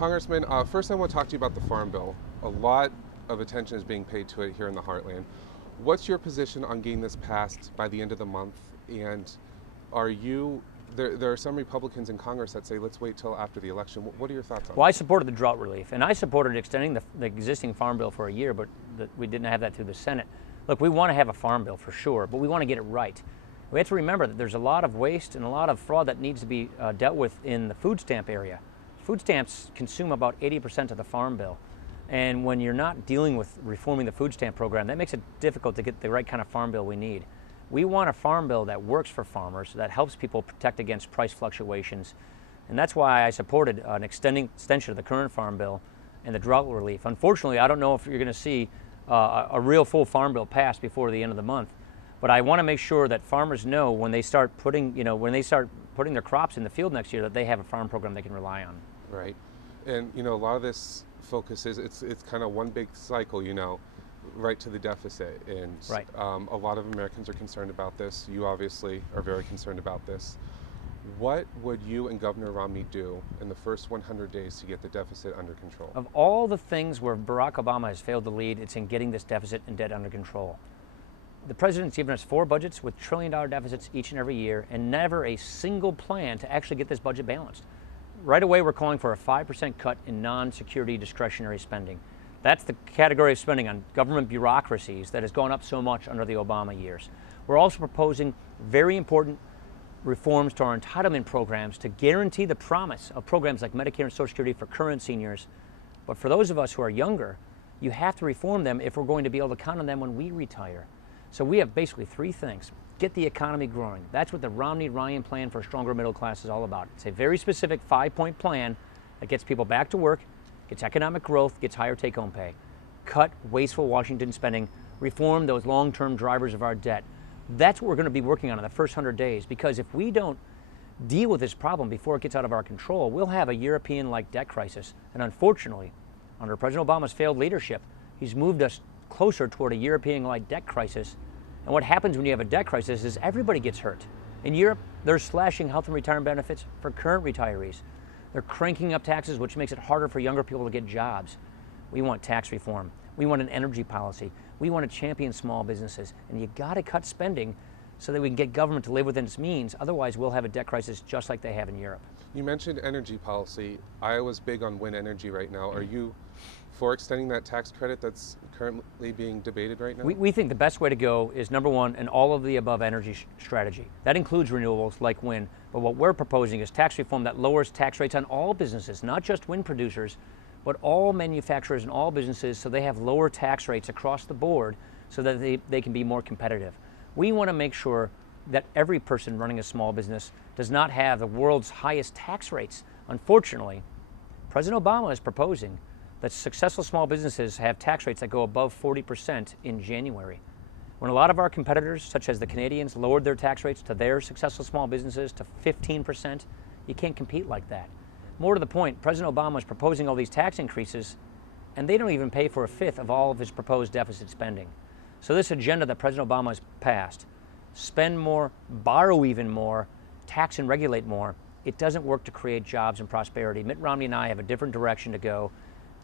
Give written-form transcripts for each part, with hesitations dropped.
Congressman, first I want to talk to you about the Farm Bill. A lot of attention is being paid to it here in the Heartland. What's your position on getting this passed by the end of the month? And there are some Republicans in Congress that say, let's wait till after the election. What are your thoughts on Well, that? I supported the drought relief, and I supported extending the existing Farm Bill for a year, but we didn't have that through the Senate. Look, we want to have a Farm Bill for sure, but we want to get it right. We have to remember that there's a lot of waste and a lot of fraud that needs to be dealt with in the food stamp area. Food stamps consume about 80% of the Farm Bill. And when you're not dealing with reforming the food stamp program, that makes it difficult to get the right kind of Farm Bill we need. We want a Farm Bill that works for farmers, that helps people protect against price fluctuations. And that's why I supported an extension of the current Farm Bill and the drought relief. Unfortunately, I don't know if you're going to see a real full Farm Bill passed before the end of the month. But I want to make sure that farmers know when they start putting their crops in the field next year that they have a farm program they can rely on. Right. And a lot of this focuses, it's kind of one big cycle, right to the deficit. And right. A lot of Americans are concerned about this. You obviously are very concerned about this. What would you and Governor Romney do in the first 100 days to get the deficit under control? Of all the things where Barack Obama has failed to lead, it's in getting this deficit and debt under control. The president's given us 4 budgets with trillion-dollar deficits each and every year, and never a single plan to actually get this budget balanced. Right away, we're calling for a 5% cut in non-security discretionary spending. That's the category of spending on government bureaucracies that has gone up so much under the Obama years. We're also proposing very important reforms to our entitlement programs to guarantee the promise of programs like Medicare and Social Security for current seniors. But for those of us who are younger, you have to reform them if we're going to be able to count on them when we retire. So we have basically 3 things. Get the economy growing. That's what the Romney-Ryan plan for a stronger middle class is all about. It's a very specific 5-point plan that gets people back to work, gets economic growth, gets higher take-home pay. Cut wasteful Washington spending, reform those long-term drivers of our debt. That's what we're going to be working on in the first 100 days, because if we don't deal with this problem before it gets out of our control, we'll have a European-like debt crisis. And unfortunately, under President Obama's failed leadership, he's moved us closer toward a European-like debt crisis. And what happens when you have a debt crisis is everybody gets hurt. In Europe, they're slashing health and retirement benefits for current retirees. They're cranking up taxes, which makes it harder for younger people to get jobs. We want tax reform. We want an energy policy. We want to champion small businesses. And you got to cut spending so that we can get government to live within its means. Otherwise, we'll have a debt crisis just like they have in Europe. You mentioned energy policy. Iowa's big on wind energy right now. Are you for extending that tax credit that's currently being debated right now? We think the best way to go is, number one, an all-of-the-above energy strategy. That includes renewables like wind, but what we're proposing is tax reform that lowers tax rates on all businesses, not just wind producers, but all manufacturers and all businesses, so they have lower tax rates across the board so that they can be more competitive. We want to make sure that every person running a small business does not have the world's highest tax rates. Unfortunately, President Obama is proposing that successful small businesses have tax rates that go above 40% in January. When a lot of our competitors, such as the Canadians, lowered their tax rates to their successful small businesses to 15%, you can't compete like that. More to the point, President Obama is proposing all these tax increases, and they don't even pay for 1/5 of all of his proposed deficit spending. So this agenda that President Obama has passed, spend more, borrow even more, tax and regulate more, it doesn't work to create jobs and prosperity. Mitt Romney and I have a different direction to go.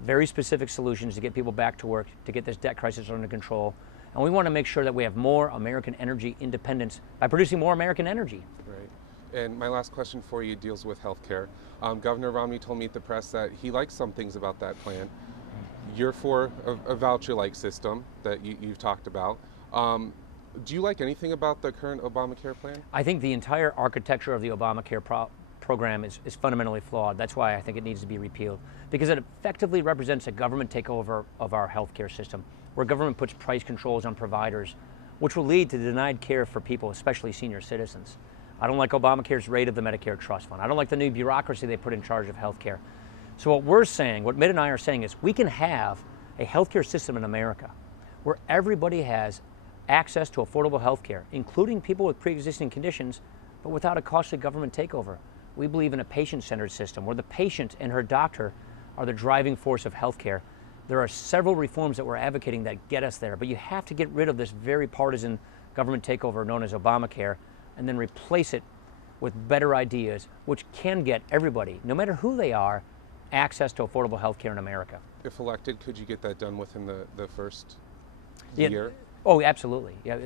Very specific solutions to get people back to work, to get this debt crisis under control. And we want to make sure that we have more American energy independence by producing more American energy. Right. And my last question for you deals with health care. Governor Romney told me at the press that he likes some things about that plan. You're for a voucher-like system that you've talked about. Do you like anything about the current Obamacare plan? I think the entire architecture of the Obamacare program is fundamentally flawed. That's why I think it needs to be repealed, because it effectively represents a government takeover of our healthcare system, where government puts price controls on providers, which will lead to denied care for people, especially senior citizens. I don't like Obamacare's rate of the Medicare Trust Fund. I don't like the new bureaucracy they put in charge of healthcare. So what we're saying, what Mitt and I are saying, is we can have a healthcare system in America where everybody has access to affordable healthcare, including people with pre-existing conditions, but without a costly government takeover. We believe in a patient-centered system where the patient and her doctor are the driving force of healthcare. There are several reforms that we're advocating that get us there, but you have to get rid of this very partisan government takeover known as Obamacare and then replace it with better ideas which can get everybody, no matter who they are, access to affordable health care in America. If elected, could you get that done within the first Yeah. year? Oh, absolutely. Yeah,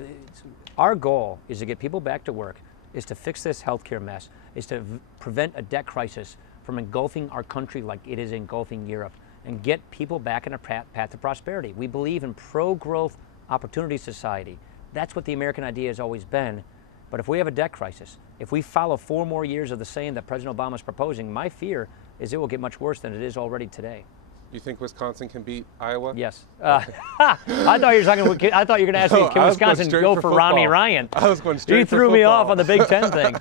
our goal is to get people back to work, is to fix this healthcare mess, is to prevent a debt crisis from engulfing our country like it is engulfing Europe, and get people back on a path to prosperity. We believe in pro-growth opportunity society. That's what the American idea has always been. But if we have a debt crisis, if we follow 4 more years of the same that President Obama is proposing, my fear is it will get much worse than it is already today. You think Wisconsin can beat Iowa? Yes. I thought you were talking. I thought you were going to ask me, can Wisconsin go for Romney Ryan? I was going straight You for threw me football. off on the Big Ten thing.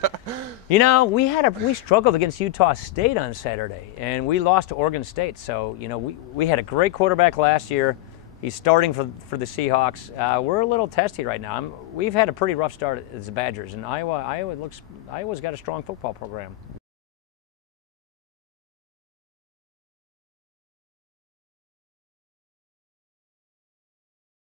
You know, we struggled against Utah State on Saturday, and we lost to Oregon State. So, you know, we had a great quarterback last year. He's starting for the Seahawks. We're a little testy right now. We've had a pretty rough start as the Badgers, and Iowa's got a strong football program.